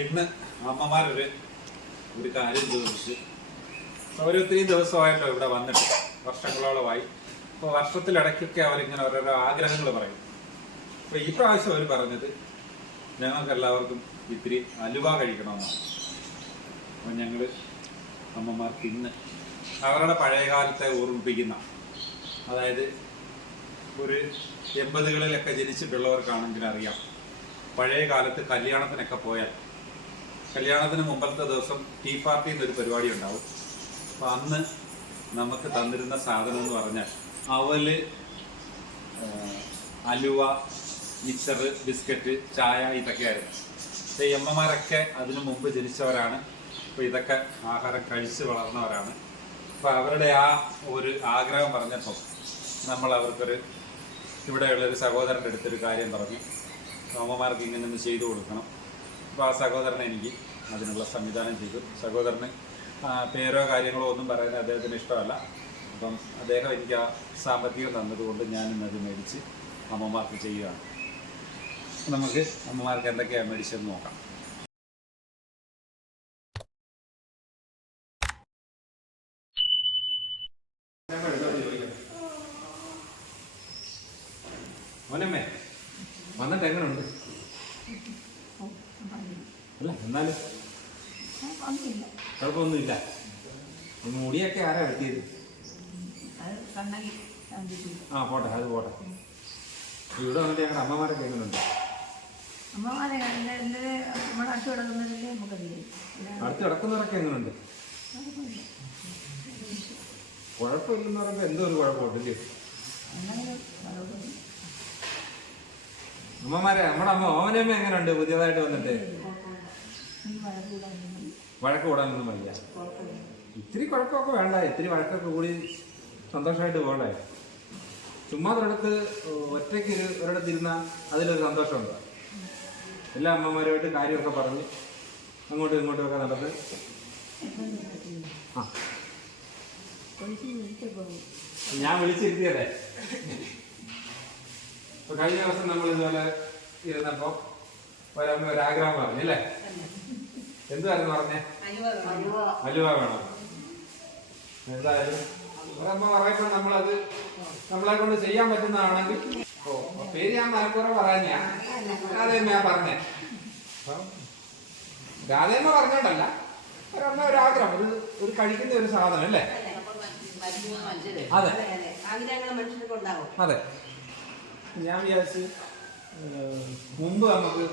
ഇന്ന് അമ്മമാരൊരു കാര്യം ചോദിച്ച് അവരൊത്തിരി ദിവസമായിട്ടോ ഇവിടെ വന്നിട്ട് വർഷങ്ങളോളമായി. അപ്പോൾ വർഷത്തിലിടയ്ക്കൊക്കെ അവരിങ്ങനെ ഓരോരോ ആഗ്രഹങ്ങൾ പറയും. അപ്പോൾ ഈ പ്രാവശ്യം അവർ പറഞ്ഞത് ഞങ്ങൾക്ക് എല്ലാവർക്കും ഇത്തിരി അലുവ കഴിക്കണമെന്നാണ്. അപ്പോൾ ഞങ്ങൾ അമ്മമാർക്ക് ഇന്ന് അവരുടെ പഴയകാലത്തെ ഓർമ്മിപ്പിക്കുന്ന, അതായത് ഒരു 80കളിലൊക്കെ ജനിച്ചിട്ടുള്ളവർക്കാണെങ്കിൽ അറിയാം, പഴയ കാലത്ത് കല്യാണത്തിനൊക്കെ പോയാൽ കല്യാണത്തിന് മുമ്പത്തെ ദിവസം ടീ പാർട്ടി എന്നൊരു പരിപാടി ഉണ്ടാവും. അപ്പം അന്ന് നമുക്ക് തന്നിരുന്ന സാധനം എന്ന് പറഞ്ഞാൽ അവല്, അലുവ, മിച്ചർ, ബിസ്ക്കറ്റ്, ചായ, ഇതൊക്കെയായിരുന്നു. ഈ അമ്മമാരൊക്കെ അതിനു മുമ്പ് ജനിച്ചവരാണ്. അപ്പോൾ ഇതൊക്കെ ആഹാരം കഴിച്ച് വളർന്നവരാണ്. അപ്പോൾ അവരുടെ ആ ഒരു ആഗ്രഹം പറഞ്ഞപ്പോൾ നമ്മൾ അവർക്കൊരു ഇവിടെയുള്ളൊരു സഹോദരൻ്റെ അടുത്തൊരു കാര്യം പറഞ്ഞു, അമ്മമാർക്ക് ഇങ്ങനെ ഒന്ന് ചെയ്തു കൊടുക്കണം. അപ്പോൾ ആ സഹോദരനെ എനിക്ക് അതിനുള്ള സംവിധാനം ചെയ്തു. സഹോദരന് പേരോ കാര്യങ്ങളോ ഒന്നും പറയുന്നത് അദ്ദേഹത്തിന് ഇഷ്ടമല്ല. അപ്പം അദ്ദേഹം എനിക്ക് ആ സാമ്പത്തികം തന്നതുകൊണ്ട് ഞാൻ ഇന്നത് മേടിച്ച് അമ്മമാർക്ക് ചെയ്യുകയാണ്. നമുക്ക് അമ്മമാർക്ക് എന്തൊക്കെയാണ് മേടിച്ചതെന്ന് നോക്കാം. മോനമ്മേ വന്നിട്ട് എങ്ങനെയുണ്ട്? അല്ല എന്നാലും കുഴപ്പമൊന്നുമില്ല. മുടിയൊക്കെ ആരാ വെട്ടിയത്? ആ പോട്ടെ, അത് പോട്ടെ. ഇവിടെ വന്നിട്ട് ഞങ്ങളുടെ അമ്മമാരൊക്കെ എങ്ങനെയുണ്ട്? അടുത്ത് കിടക്കുന്നവരൊക്കെ എങ്ങനെയുണ്ട്? കുഴപ്പമില്ലെന്ന് പറയുമ്പോൾ എന്തോ ഒരു കുഴപ്പമുണ്ടല്ലേ? അമ്മമാരെ, നമ്മുടെ അമ്മ ഓമനമ്മ എങ്ങനെയുണ്ട് പുതിയതായിട്ട് വന്നിട്ട്? വഴക്ക് കൂടാനൊന്നും വയ്യ. ഇത്തിരി കുഴപ്പമൊക്കെ വേണ്ട, ഇത്തിരി വഴക്കൊക്കെ കൂടി സന്തോഷമായിട്ട് പോകണ്ടേ. ചുമ്മാ ഒരിടത്ത് ഒറ്റയ്ക്ക് ഒരിടത്ത് ഇരുന്നാൽ അതിലൊരു സന്തോഷമുണ്ട്. എല്ലാ അമ്മമാരുമായിട്ട് കാര്യമൊക്കെ പറഞ്ഞ് അങ്ങോട്ടും ഇങ്ങോട്ടും ഒക്കെ നടന്ന് ഞാൻ വിളിച്ചിരുത്തിയതേ. അപ്പൊ കഴിഞ്ഞ ദിവസം നമ്മൾ ഇതുപോലെ ഇരുന്നപ്പോ ഒരമ്മ ഒരാഗ്രഹം പറഞ്ഞല്ലേ? എന്തായിരുന്നു പറഞ്ഞേ? അലുവ വേണം. എന്തായാലും ഒരമ്മ പറയുമ്പോൾ നമ്മളത് നമ്മളെ കൊണ്ട് ചെയ്യാൻ പറ്റുന്നതാണെങ്കിൽ, പേര് ഞാൻ മലപ്പുറം പറയാ രാധയമ്മ ഞാൻ പറഞ്ഞേ. രാധയമ്മ പറഞ്ഞോണ്ടല്ല, ഒരമ്മ ഒരാഗ്രഹം, ഒരു കഴിക്കുന്ന ഒരു സാധനം അല്ലേ? അതെ അതെ. ഞാൻ വിചാരിച്ച് മുമ്പ് നമുക്ക്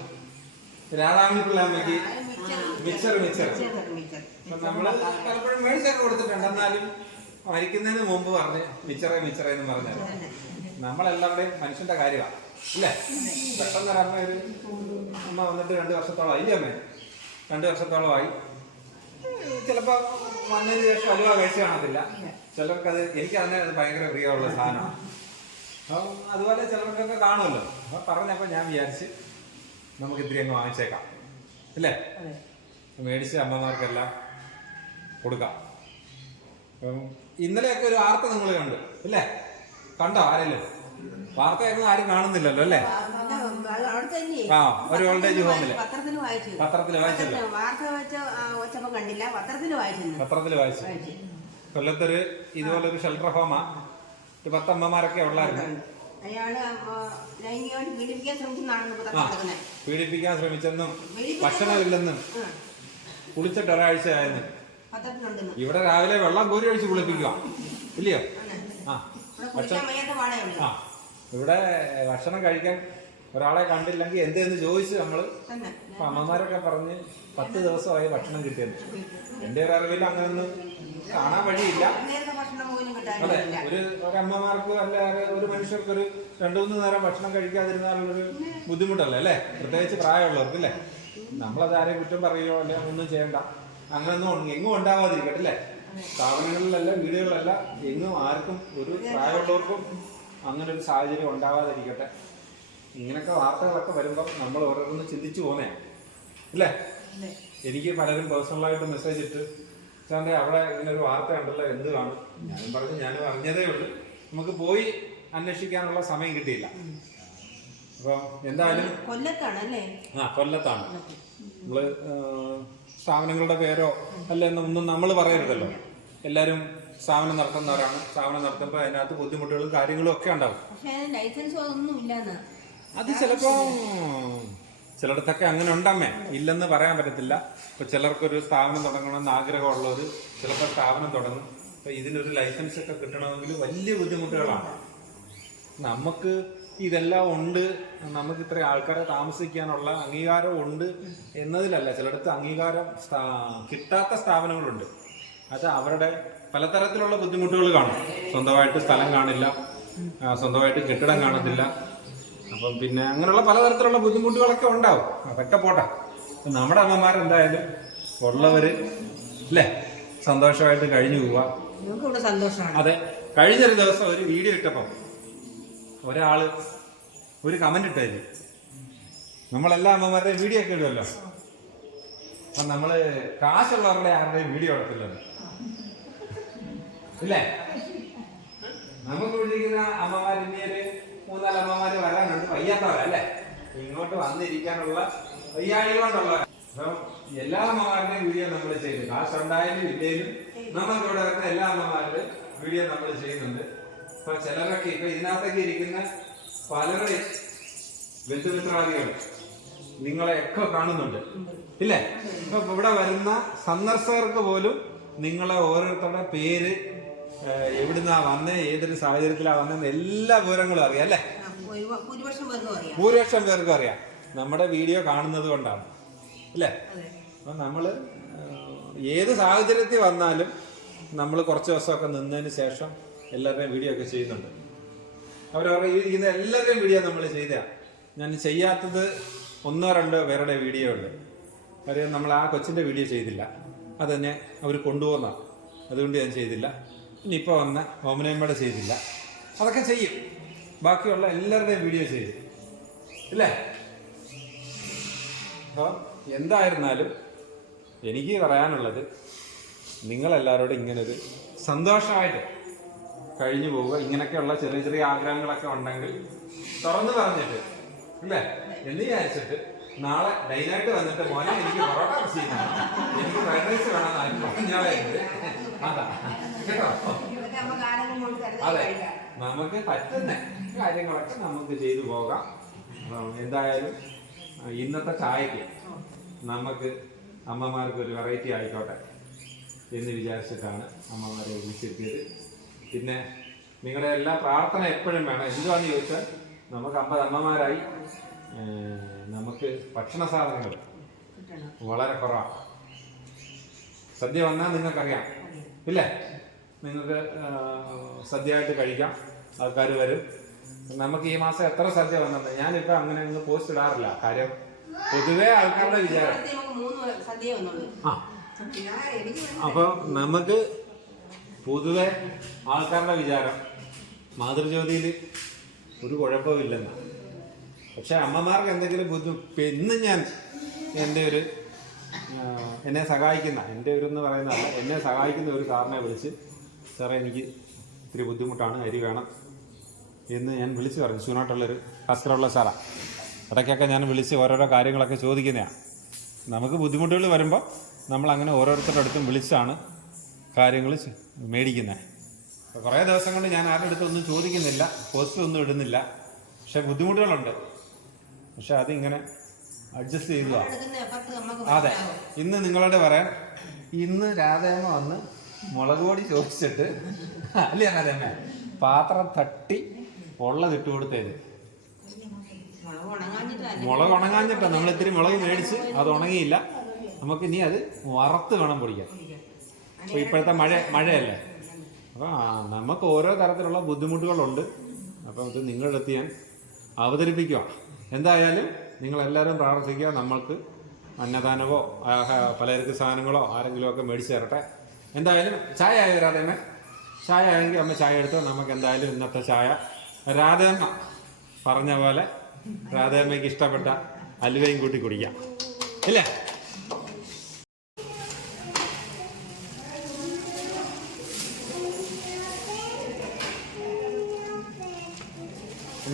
രാധാമണിക്കുള്ള അമ്മയ്ക്ക് മിച്ചർ നമ്മള് പലപ്പോഴും മേടിച്ചൊക്കെ കൊടുത്തിട്ടുണ്ട്. എന്നാലും മരിക്കുന്നതിന് മുമ്പ് പറഞ്ഞ് മിച്ചറേ എന്ന് പറഞ്ഞാൽ നമ്മളെല്ലാവരുടെയും മനുഷ്യന്റെ കാര്യമാണ് ഇല്ലേ? പെട്ടെന്നൊരമ്മ അമ്മ വന്നിട്ട് 2 വർഷത്തോളമായി ഇല്ലേ അമ്മേ? 2 വർഷത്തോളമായി. ചിലപ്പോ വന്നതിന് ശേഷം അലുവ കഴിച്ചു കാണത്തില്ല. ചിലർക്കത്, എനിക്കതിനെ അത് ഭയങ്കര പ്രിയമുള്ള സാധനമാണ്. അപ്പം അതുപോലെ ചിലർക്കൊക്കെ കാണുമല്ലോ. അപ്പം പറഞ്ഞപ്പോൾ ഞാൻ വിചാരിച്ച് നമുക്ക് ഇത്തിരി അങ്ങ് വാങ്ങിച്ചേക്കാം അല്ലേ? മേടിച്ച് അമ്മമാർക്കെല്ലാം കൊടുക്കാം. അപ്പം ഇന്നലെയൊക്കെ ഒരു വാർത്ത നിങ്ങൾ കണ്ടു അല്ലേ? കണ്ടോ ആരെങ്കിലും? വാർത്തയൊന്നും ആരും കാണുന്നില്ലല്ലോ അല്ലേ? ആ, ഒരു ഓൾഡേജ് ഹോമില് പത്രത്തിൽ വായിച്ചല്ലോ. പത്രത്തിൽ വായിച്ചു. കൊല്ലത്തൊരു ഇതുപോലൊരു ഷെൽട്ടർ ഹോമാ. 10 അമ്മമാരൊക്കെ ഉള്ളായിരുന്നു. പീഡിപ്പിക്കാൻ ശ്രമിച്ചെന്നും ഭക്ഷണമില്ലെന്നും കുളിച്ചിട്ട് ഒരാഴ്ചയായെന്നും. ഇവിടെ രാവിലെ വെള്ളം കോരി ഒഴിച്ച് കുളിപ്പിക്കുക ഇല്ലയോ? ഇവിടെ ഭക്ഷണം കഴിക്കാൻ ഒരാളെ കണ്ടില്ലെങ്കിൽ എന്തെന്ന് ചോദിച്ച് നമ്മള് അമ്മമാരൊക്കെ പറഞ്ഞ് 10 ദിവസമായി ഭക്ഷണം കിട്ടിയത്. എന്റെ ഒരു അറിവിൽ അങ്ങനെയൊന്നും കാണാൻ വഴിയില്ല. അതെ, ഒരമ്മമാർക്ക് അല്ല ഒരു മനുഷ്യർക്കൊരു 2-3 നേരം ഭക്ഷണം കഴിക്കാതിരുന്നാലുള്ളൊരു ബുദ്ധിമുട്ടല്ലേ അല്ലേ? പ്രത്യേകിച്ച് പ്രായമുള്ളവർക്ക് അല്ലേ? നമ്മളത് ആരെയും കുറ്റം പറയുകയോ അല്ലെ ഒന്നും ചെയ്യണ്ട. അങ്ങനൊന്നും എങ്ങും ഉണ്ടാവാതിരിക്കട്ടെ അല്ലേ? സ്ഥാപനങ്ങളിലല്ല, വീടുകളിലല്ല, എങ്ങും ആർക്കും ഒരു പ്രായമുള്ളവർക്കും അങ്ങനെ ഒരു സാഹചര്യം ഉണ്ടാവാതിരിക്കട്ടെ. ഇങ്ങനൊക്കെ വാർത്തകളൊക്കെ വരുമ്പോൾ നമ്മൾ ഓരോന്ന് ചിന്തിച്ചു പോന്നേ അല്ലേ? എനിക്ക് പലരും പേഴ്സണലായിട്ട് മെസ്സേജ് ഇട്ട്, സാറിന്റെ അവിടെ ഇങ്ങനെ ഒരു വാർത്ത ഉണ്ടല്ലോ, എന്ത് കാണും? ഞാനും അറിഞ്ഞതേ ഉള്ളൂ. നമുക്ക് പോയി അന്വേഷിക്കാനുള്ള സമയം കിട്ടിയില്ല. അപ്പൊ എന്തായാലും കൊല്ലത്താണ്. നമ്മള് സ്ഥാപനങ്ങളുടെ പേരോ ഒന്നും നമ്മൾ പറയരുതല്ലോ. എല്ലാവരും സ്ഥാപനം നടത്തുന്നവരാണ്. സ്ഥാപനം നടത്തുമ്പോൾ അതിനകത്ത് ബുദ്ധിമുട്ടുകളും കാര്യങ്ങളും ഒക്കെ ഉണ്ടാവും. അത് ചിലപ്പോ ചിലയിടത്തൊക്കെ അങ്ങനെ ഉണ്ടമ്മേ, ഇല്ലെന്ന് പറയാൻ പറ്റത്തില്ല. ഇപ്പൊ ചിലർക്കൊരു സ്ഥാപനം തുടങ്ങണമെന്ന് ആഗ്രഹമുള്ളവർ ചിലപ്പോൾ സ്ഥാപനം തുടങ്ങും. അപ്പൊ ഇതിനൊരു ലൈസൻസ് ഒക്കെ കിട്ടണമെങ്കിൽ വലിയ ബുദ്ധിമുട്ടുകളാണ്. നമുക്ക് ഇതെല്ലാം ഉണ്ട്, നമുക്ക് ഇത്രയും ആൾക്കാരെ താമസിക്കാനുള്ള അംഗീകാരം ഉണ്ട് എന്നതിലല്ല. ചിലയിടത്ത് അംഗീകാരം കിട്ടാത്ത സ്ഥാപനങ്ങളുണ്ട്. അത് അവരുടെ പലതരത്തിലുള്ള ബുദ്ധിമുട്ടുകൾ കാണും. സ്വന്തമായിട്ട് സ്ഥലം കാണില്ല, സ്വന്തമായിട്ട് കെട്ടിടം കാണത്തില്ല. അപ്പം പിന്നെ അങ്ങനെയുള്ള പലതരത്തിലുള്ള ബുദ്ധിമുട്ടുകളൊക്കെ ഉണ്ടാവും. അതൊക്കെ പോട്ടെ. നമ്മുടെ അമ്മമാരെന്തായാലും ഉള്ളവര് അല്ലേ സന്തോഷമായിട്ട് കഴിഞ്ഞു പോവാ. അതെ, കഴിഞ്ഞൊരു ദിവസം ഒരു വീഡിയോ ഇട്ടപ്പം ഒരാള് ഒരു കമന്റ് ഇട്ടായിരുന്നു. നമ്മളെല്ലാ അമ്മമാരുടെയും വീഡിയോ ഒക്കെ ഇടുമല്ലോ. അപ്പൊ നമ്മള് കാശുള്ളവരുടെ ആരുടെയും വീഡിയോ എടുത്തില്ലല്ലോ ഇല്ലേ? നമുക്ക് വിളിക്കുന്ന അമ്മമാർ ഇനി ഒരു 3-4 അമ്മമാര് വരാനുണ്ട്, വയ്യാത്തവരല്ലേ, ഇങ്ങോട്ട് വന്നിരിക്കാനുള്ള വയ്യാഴി കൊണ്ടുള്ള. അപ്പം എല്ലാ അമ്മമാരുടെയും വീഡിയോ നമ്മൾ ചെയ്തു. കാശുണ്ടായാലും ഇല്ലേലും നമുക്ക് ഇവിടെ വരുന്ന എല്ലാ അമ്മമാരുടെയും വീഡിയോ നമ്മൾ ചെയ്യുന്നുണ്ട്. അപ്പൊ ചിലരൊക്കെ ഇപ്പൊ ഇതിനകത്തൊക്കെ ഇരിക്കുന്ന പലരുടെ ബന്ധുമിത്രാദികൾ നിങ്ങളെയൊക്കെ കാണുന്നുണ്ട് ഇല്ലേ? ഇപ്പൊ ഇവിടെ വരുന്ന സന്ദർശകർക്ക് പോലും നിങ്ങളെ ഓരോരുത്തരുടെ പേര്, എവിടുന്നാ വന്നേ, ഏതൊരു സാഹചര്യത്തിലാ വന്നെന്ന് എല്ലാ വിവരങ്ങളും അറിയാം അല്ലേ? ഭൂരിപക്ഷം പേർക്കും അറിയാം. നമ്മുടെ വീഡിയോ കാണുന്നത് കൊണ്ടാണ് അല്ലേ? അപ്പൊ നമ്മള് ഏത് സാഹചര്യത്തിൽ വന്നാലും നമ്മൾ കുറച്ച് ദിവസമൊക്കെ നിന്നതിന് ശേഷം എല്ലാവരുടെയും വീഡിയോ ഒക്കെ ചെയ്യുന്നുണ്ട്. അവരവരുടെ ഇരിക്കുന്ന എല്ലാവരുടെയും വീഡിയോ നമ്മൾ ചെയ്താ. ഞാൻ ചെയ്യാത്തത് 1-2 പേരുടെ വീഡിയോ ഉണ്ട്. കാര്യം നമ്മൾ ആ കൊച്ചിന്റെ വീഡിയോ ചെയ്തില്ല, അത് തന്നെ അവർ കൊണ്ടുപോകുന്ന, അതുകൊണ്ട് ഞാൻ ചെയ്തില്ല. ഇനിയിപ്പോൾ വന്ന ഓമനയമ്മയുടെ ചെയ്തില്ല. അതൊക്കെ ചെയ്യും. ബാക്കിയുള്ള എല്ലാവരുടെയും വീഡിയോ ചെയ്തു ഇല്ലേ? അപ്പോൾ എന്തായിരുന്നാലും എനിക്ക് പറയാനുള്ളത്, നിങ്ങളെല്ലാവരോടും ഇങ്ങനൊരു സന്തോഷമായിട്ട് കഴിഞ്ഞു പോവുക. ഇങ്ങനെയൊക്കെയുള്ള ചെറിയ ചെറിയ ആഗ്രഹങ്ങളൊക്കെ ഉണ്ടെങ്കിൽ തുറന്നു പറഞ്ഞിട്ട് ഇല്ലേ എന്ന് വിചാരിച്ചിട്ട് നാളെ ഡൈനായിട്ട് വന്നിട്ട് മോനെ എനിക്ക് പൊറോട്ട ചെയ്യുന്നു, എനിക്ക് ഫ്രൈഡ് റൈസ് വേണമെന്ന് പറഞ്ഞാൽ അതാ കേട്ടോ. അതെ, നമുക്ക് പറ്റുന്ന കാര്യങ്ങളൊക്കെ നമുക്ക് ചെയ്തു പോകാം. എന്തായാലും ഇന്നത്തെ ചായക്ക് നമുക്ക് അമ്മമാർക്ക് ഒരു വെറൈറ്റി ആയിക്കോട്ടെ എന്ന് വിചാരിച്ചിട്ടാണ് അമ്മമാരെ വിളിച്ചെത്തിയത്. പിന്നെ നിങ്ങളുടെ എല്ലാ പ്രാർത്ഥന എപ്പോഴും വേണം. എന്തുവാന്ന് ചോദിച്ചാൽ നമുക്ക് 50 അമ്മമാരായി, നമുക്ക് ഭക്ഷണ സാധനങ്ങൾ വളരെ കുറവാണ്. സദ്യ വന്നാൽ നിങ്ങൾക്കറിയാം ഇല്ലേ? നിങ്ങൾക്ക് സദ്യയായിട്ട് കഴിക്കാം, ആൾക്കാർ വരും. നമുക്ക് ഈ മാസം എത്ര സദ്യ വന്നത് ഞാനിപ്പോൾ അങ്ങനെ ഒന്നും പോസ്റ്റ് ഇടാറില്ല. കാര്യം പൊതുവെ ആൾക്കാരുടെ വിചാരം അപ്പോൾ നമുക്ക് പൊതുവെ ആൾക്കാരുടെ വിചാരം മാതൃജ്യോതിയിൽ ഒരു കുഴപ്പമില്ലെന്നാണ്. പക്ഷെ അമ്മമാർക്ക് എന്തെങ്കിലും ഇന്ന് ഞാൻ എന്നെ സഹായിക്കുന്ന എൻ്റെ ഒരു എന്ന് പറയുന്നതല്ല, എന്നെ സഹായിക്കുന്ന ഒരു സാറിനെ വിളിച്ച്, സാറേ എനിക്ക് ഇത്തിരി ബുദ്ധിമുട്ടാണ്, അരി വേണം എന്ന് ഞാൻ വിളിച്ച് പറഞ്ഞു. ചൂനാട്ടുള്ളൊരു കസ്റ്ററുള്ള സാറാണ്. ഇടയ്ക്കൊക്കെ ഞാൻ വിളിച്ച് ഓരോരോ കാര്യങ്ങളൊക്കെ ചോദിക്കുന്നതാണ്. നമുക്ക് ബുദ്ധിമുട്ടുകൾ വരുമ്പോൾ നമ്മളങ്ങനെ ഓരോരുത്തരുടെ അടുത്തും വിളിച്ചാണ് കാര്യങ്ങൾ മേടിക്കുന്നത്. അപ്പോൾ കുറേ ദിവസം കൊണ്ട് ഞാൻ ആരുടെ അടുത്തൊന്നും ചോദിക്കുന്നില്ല, പോസ്റ്റ് ഒന്നും ഇടുന്നില്ല. പക്ഷെ ബുദ്ധിമുട്ടുകളുണ്ട്. പക്ഷെ അതിങ്ങനെ അഡ്ജസ്റ്റ് ചെയ്തതാ. അതെ, ഇന്ന് നിങ്ങളോട് പറയാൻ, ഇന്ന് രാധേമ്മ വന്ന് മുളക് പൊടി ചോദിച്ചിട്ട് അല്ലേ രാധേമ്മ പാത്രം തട്ടി ഉള്ളതിട്ട് കൊടുത്തേത്. മുളക് ഉണങ്ങാഞ്ഞിട്ടാ. നമ്മൾ ഇത്തിരി മുളക് മേടിച്ച് അത് ഉണങ്ങിയില്ല. നമുക്ക് ഇനി അത് വറുത്ത് വേണം പൊടിക്കാൻ. അപ്പൊ ഇപ്പോഴത്തെ മഴയല്ലേ. അപ്പൊ നമുക്ക് ഓരോ തരത്തിലുള്ള ബുദ്ധിമുട്ടുകളുണ്ട്. അപ്പം ഇത് നിങ്ങളുടെ അടുത്ത് ഞാൻ അവതരിപ്പിക്കുക. എന്തായാലും നിങ്ങളെല്ലാവരും പ്രാർത്ഥിക്കുക, നമ്മൾക്ക് അന്നദാനമോ പലചരക്ക് സാധനങ്ങളോ ആരെങ്കിലും ഒക്കെ മേടിച്ചു തരട്ടെ. എന്തായാലും ചായ ആയോ രാധേമ്മ? ചായ ആയെങ്കിൽ അമ്മ ചായ എടുത്തോ. നമുക്ക് എന്തായാലും ഇന്നത്തെ ചായ രാധേമ്മ പറഞ്ഞ പോലെ രാധേമ്മയ്ക്ക് ഇഷ്ടപ്പെട്ട അലുവയും കൂട്ടി കുടിക്കാം ഇല്ലേ?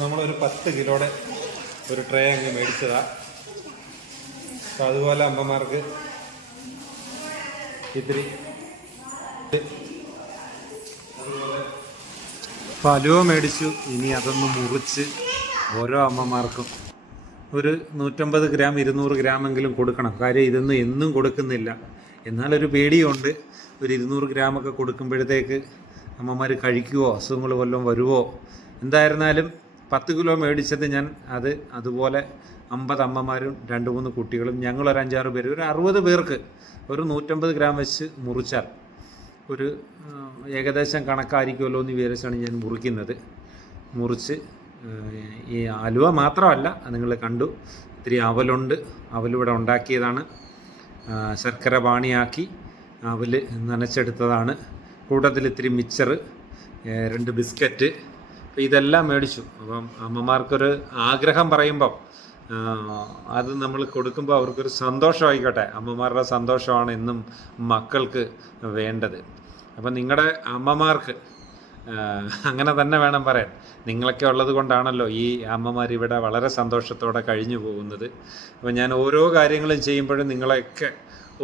നമ്മളൊരു 10 കിലോയുടെ ഒരു ട്രേ അങ്ങ് മേടിച്ചതാ. അപ്പം അതുപോലെ അമ്മമാർക്ക് ഇത്തിരി അപ്പം അലുവ മേടിച്ചു. ഇനി അതൊന്ന് മുറിച്ച് ഓരോ അമ്മമാർക്കും ഒരു 150 ഗ്രാം 200 ഗ്രാമെങ്കിലും കൊടുക്കണം. കാര്യം ഇതൊന്നും എന്നും കൊടുക്കുന്നില്ല. എന്നാലൊരു പേടിയുണ്ട്, ഒരു 200 ഗ്രാമൊക്കെ കൊടുക്കുമ്പോഴത്തേക്ക് അമ്മമാർ കഴിക്കുമോ, അസുഖങ്ങൾ വല്ലതും വരുമോ. എന്തായിരുന്നാലും 10 കിലോ മേടിച്ചത് ഞാൻ അതുപോലെ 50 അമ്മമാരും 2-3 കുട്ടികളും ഞങ്ങളൊരു 5-6 പേര്, ഒരു 60 പേർക്ക് ഒരു 150 ഗ്രാം വെച്ച് മുറിച്ചാൽ ഒരു ഏകദേശം കണക്കായിരിക്കുമല്ലോ എന്ന് വിചാരിച്ചാണ് ഞാൻ മുറിക്കുന്നത്. മുറിച്ച് ഈ അലുവ മാത്രമല്ല, നിങ്ങൾ കണ്ടു, ഇത്തിരി അവലുണ്ട്, അവലിവിടെ ഉണ്ടാക്കിയതാണ്, ശർക്കര പാണിയാക്കി അവൽ നനച്ചെടുത്തതാണ്, കൂട്ടത്തിൽ ഇത്തിരി മിക്സർ, 2 ബിസ്ക്കറ്റ്. അപ്പം ഇതെല്ലാം മേടിച്ചു. അപ്പം അമ്മമാർക്കൊരു ആഗ്രഹം പറയുമ്പം അത് നമ്മൾ കൊടുക്കുമ്പോൾ അവർക്കൊരു സന്തോഷമായിക്കോട്ടെ. അമ്മമാരുടെ സന്തോഷമാണ് എന്നും മക്കൾക്ക് വേണ്ടത്. അപ്പം നിങ്ങളുടെ അമ്മമാർക്ക് അങ്ങനെ തന്നെ വേണം പറയാൻ. നിങ്ങളൊക്കെ ഉള്ളത് കൊണ്ടാണല്ലോ ഈ അമ്മമാർ ഇവിടെ വളരെ സന്തോഷത്തോടെ കഴിഞ്ഞു പോകുന്നത്. അപ്പം ഞാൻ ഓരോ കാര്യങ്ങളും ചെയ്യുമ്പോഴും നിങ്ങളെയൊക്കെ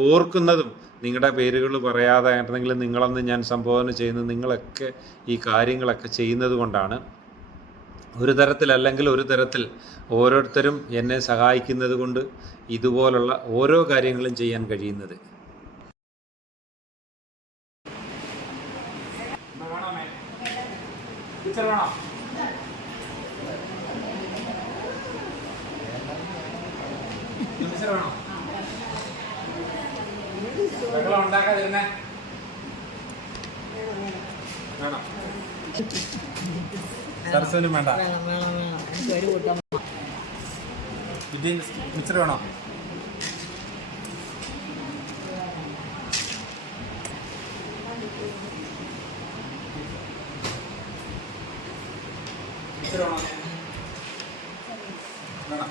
ഓർക്കുന്നതും നിങ്ങളുടെ പേരുകൾ പറയാതെ ആയിരുന്നെങ്കിലും നിങ്ങളെന്ന് ഞാൻ സംബോധന ചെയ്യുന്നത് നിങ്ങളൊക്കെ ഈ കാര്യങ്ങളൊക്കെ ചെയ്യുന്നത് കൊണ്ടാണ്. ഒരു തരത്തിലല്ലെങ്കിൽ ഒരു തരത്തിൽ ഓരോരുത്തരും എന്നെ സഹായിക്കുന്നത് കൊണ്ട് ഇതുപോലുള്ള ഓരോ കാര്യങ്ങളും ചെയ്യാൻ കഴിയുന്നത്. ഉണ്ടാക്കാതിരുന്നേ സരസ്വനും വേണ്ട. മിക്സർ വേണോ? മിക്സർ വേണോ? വേണം.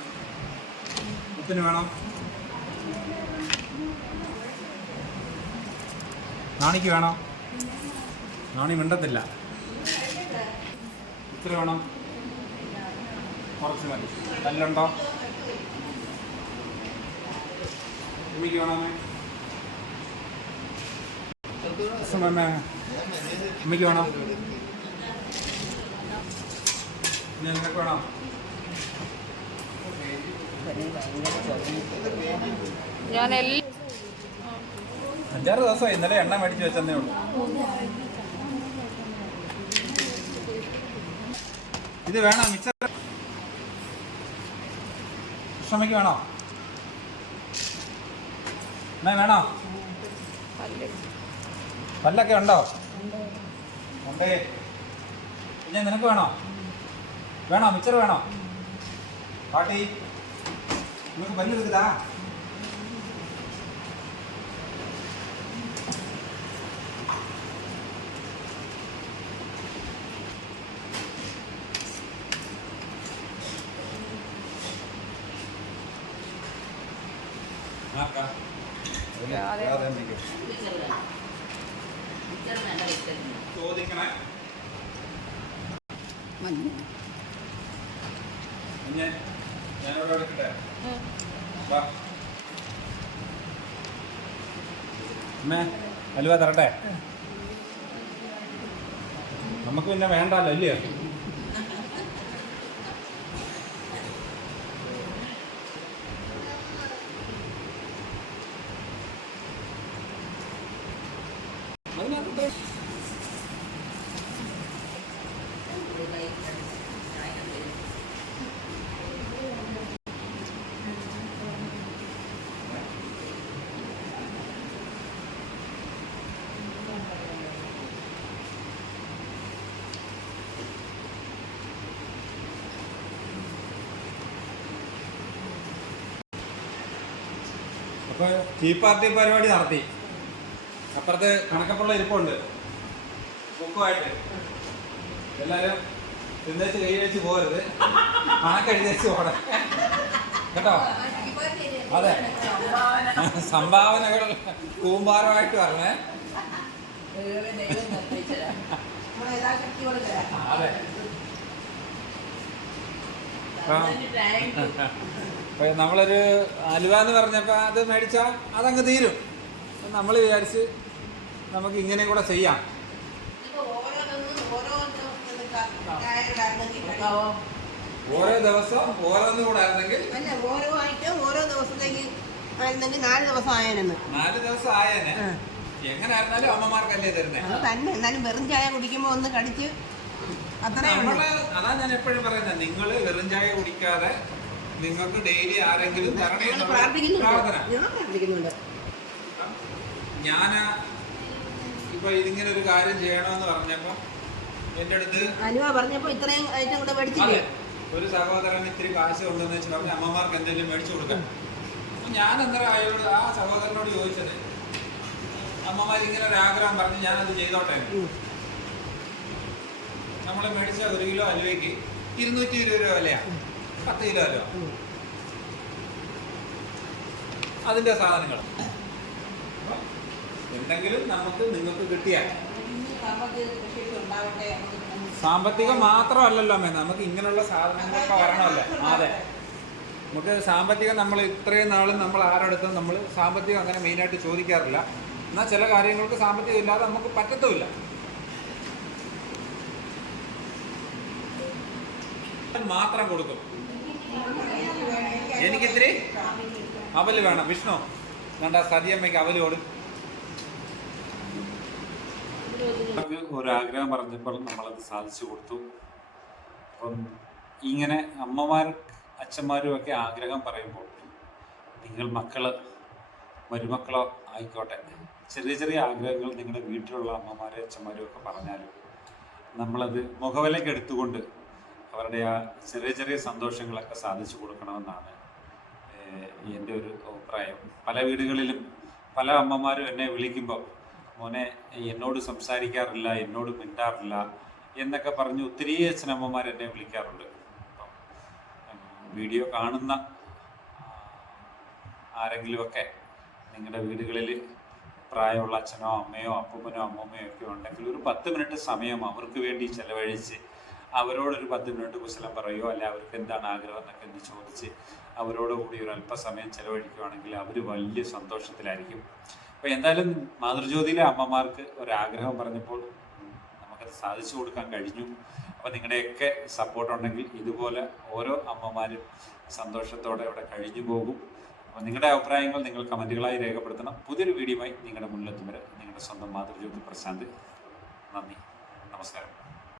ഉപ്പിന് വേണം. നാണിക്ക് വേണോ? നാണി മിണ്ടത്തില്ല. ഇത്ര വേണം, കുറച്ച് മതി. കല്ലുണ്ടോ? ഉമ്മിക്ക് വേണമേ? ഉമ്മിക്ക് വേണം? പിന്നെ നിനക്ക് വേണോ? 5-6 ദിവസമായി. ഇന്നലെ എണ്ണ മേടിച്ച് വെച്ചതന്നേ ഉള്ളൂ. ഇത് വേണോ മിക്സർ? കൃഷ്ണമ്മയ്ക്ക് വേണോ? എന്നാ വേണോ? പല്ലൊക്കെ ഉണ്ടോ? ഉണ്ടേ. പിന്നെ നിനക്ക് വേണോ? വേണോ മിക്സർ വേണോ? പാട്ടി നിനക്ക് പല്ലെടുക്കലാ? ചോദിക്കണേ. ഞാനിവിടെ എടുക്കട്ടെ. അമ്മേ അലുവ തരട്ടെ? നമുക്ക് പിന്നെ വേണ്ടല്ലോ ഇല്ലയോ? അപ്പോൾ ടീ പാർട്ടി പരിപാടി നടത്തി. അപ്പുറത്ത് കണക്കപ്പുള്ള ഇരിപ്പുണ്ട് ബുക്കുമായിട്ട്. എല്ലാവരും തിന്നേച്ച് കൈ വെച്ച് പോകരുത്, കണക്കെഴുതേച്ച് പോകണം കേട്ടോ. അതെ, സംഭാവനകൾ കൂമ്പാരമായിട്ട് വരണേ. അതെ, നമ്മളൊരു അലുവ എന്ന് പറഞ്ഞപ്പോൾ അത് മേടിച്ചാൽ അതങ്ങ് തീരും. നമ്മൾ വിചാരിച്ച് നമുക്ക് ഇങ്ങനെ കൂടെ ചെയ്യാം. ഓരോ ദിവസം ഓരോന്നും കൂടെ ആയിരുന്നെങ്കിൽ ഓരോ ഐറ്റം ഓരോ ദിവസത്തേക്ക് 4 ദിവസം ആയേനെന്ന്. 4 ദിവസം ആയേനെ. എങ്ങനെ ആയിരുന്നാലും അമ്മമാർക്കല്ലേ തരുന്നേ. തന്നെ എന്നാലും വെറും ചായ കുടിക്കുമ്പോ ഒന്ന് കടിച്ച് അത്രേ. അതാ ഞാൻ എപ്പോഴും പറയുന്നത്, നിങ്ങൾ വെറും ചായ കുടിക്കാതെ നിങ്ങൾക്ക് ഡെയിലി ആരെങ്കിലും പ്രാർത്ഥിക്കുന്നുണ്ട്. ഞാൻ ഇപ്പൊ ഇതിങ്ങനെ ഒരു കാര്യം ചെയ്യണമെന്ന് പറഞ്ഞപ്പോ എന്റെ അടുത്ത് അനുവ പറഞ്ഞപ്പോ ഇത്രയും ഐറ്റം കൂടെ മേടിച്ചില്ലേ. ഒരു സഹോദരൻ ഇത്തിരി കാശ് കൊണ്ടുവന്ന് വെച്ചാൽ അവന് അമ്മമാർക്ക് എന്തെങ്കിലും മേടിച്ചു കൊടുക്കാം. അപ്പൊ ഞാൻ അന്നേരം അയാളോട് ആ സഹോദരനോട് ചോദിച്ചത്, അമ്മമാർ ഇങ്ങനെ ഒരു ആഗ്രഹം പറഞ്ഞ് ഞാനത് ചെയ്തോട്ടെ. നമ്മൾ മേടിച്ച 1 കിലോ അലുവയ്ക്ക് 220 രൂപ വിലയാ, 10 കിലോ അലുവ. അതിന്റെ സാധനങ്ങൾ എന്തെങ്കിലും നമുക്ക് നിങ്ങൾക്ക് കിട്ടിയാൽ സാമ്പത്തികം മാത്രമല്ലല്ലോ അമ്മേ, നമുക്ക് ഇങ്ങനെയുള്ള സാധനങ്ങളൊക്കെ വരണമല്ലേ. അതെ, നമുക്ക് സാമ്പത്തികം നമ്മൾ ഇത്രയും നാളും നമ്മൾ ആരെടുത്തും നമ്മൾ സാമ്പത്തികം അങ്ങനെ മെയിനായിട്ട് ചോദിക്കാറില്ല. എന്നാൽ ചില കാര്യങ്ങൾക്ക് സാമ്പത്തികം ഇല്ലാതെ നമുക്ക് പറ്റത്തുമില്ല. മാത്രം കൊടുക്കും. എനിക്കിത്തിരി അവല് വേണം. വിഷ്ണു കണ്ട സതിയമ്മയ്ക്ക് അവല് കൊടുക്കും. ഒരാഗ്രഹം പറഞ്ഞപ്പോൾ നമ്മളത് സാധിച്ചു കൊടുത്തു. അപ്പം ഇങ്ങനെ അമ്മമാരും അച്ഛന്മാരും ഒക്കെ ആഗ്രഹം പറയുമ്പോൾ നിങ്ങൾ മക്കള് മരുമക്കളോ ആയിക്കോട്ടെ, ചെറിയ ചെറിയ ആഗ്രഹങ്ങൾ നിങ്ങളുടെ വീട്ടിലുള്ള അമ്മമാരും അച്ഛന്മാരും ഒക്കെ പറഞ്ഞാലും നമ്മളത് മുഖവിലേക്ക് എടുത്തുകൊണ്ട് അവരുടെ ആ ചെറിയ ചെറിയ സന്തോഷങ്ങളൊക്കെ സാധിച്ചു കൊടുക്കണമെന്നാണ് എൻ്റെ ഒരു അഭിപ്രായം. പല വീടുകളിലും പല അമ്മമാരും എന്നെ വിളിക്കുമ്പോൾ, മോനെ എന്നോട് സംസാരിക്കാറില്ല, എന്നോട് മിണ്ടാറില്ല എന്നൊക്കെ പറഞ്ഞ് ഒത്തിരി അച്ഛനമ്മമാർ എന്നെ വിളിക്കാറുണ്ട്. അപ്പം വീഡിയോ കാണുന്ന ആരെങ്കിലുമൊക്കെ നിങ്ങളുടെ വീടുകളിൽ പ്രായമുള്ള അച്ഛനോ അമ്മയോ അപ്പൂപ്പനോ അമ്മൂമ്മയോ ഒക്കെ ഉണ്ടെങ്കിൽ ഒരു 10 മിനിറ്റ് സമയം അവർക്ക് വേണ്ടി ചിലവഴിച്ച് അവരോടൊരു 10 മിനിറ്റ് കുശലം പറയുമോ, അല്ലെ അവർക്ക് എന്താണ് ആഗ്രഹം എന്നൊക്കെ എന്ന് ചോദിച്ച് അവരോട് കൂടി ഒരു അല്പസമയം ചിലവഴിക്കുകയാണെങ്കിൽ അവർ വലിയ സന്തോഷത്തിലായിരിക്കും. അപ്പോൾ എന്തായാലും മാതൃജ്യോതിയിലെ അമ്മമാർക്ക് ഒരാഗ്രഹം പറഞ്ഞപ്പോൾ നമുക്കത് സാധിച്ചു കൊടുക്കാൻ കഴിഞ്ഞു. അപ്പോൾ നിങ്ങളുടെയൊക്കെ സപ്പോർട്ട് ഉണ്ടെങ്കിൽ ഇതുപോലെ ഓരോ അമ്മമാരും സന്തോഷത്തോടെ അവിടെ കഴിഞ്ഞു പോകും. അപ്പോൾ നിങ്ങളുടെ അഭിപ്രായങ്ങൾ നിങ്ങൾ കമൻറ്റുകളായി രേഖപ്പെടുത്തണം. പുതിയൊരു വീഡിയോയുമായി നിങ്ങളുടെ മുന്നിലെത്തും വരെ നിങ്ങളുടെ സ്വന്തം മാതൃജ്യോതി പ്രശാന്ത്. നന്ദി, നമസ്കാരം.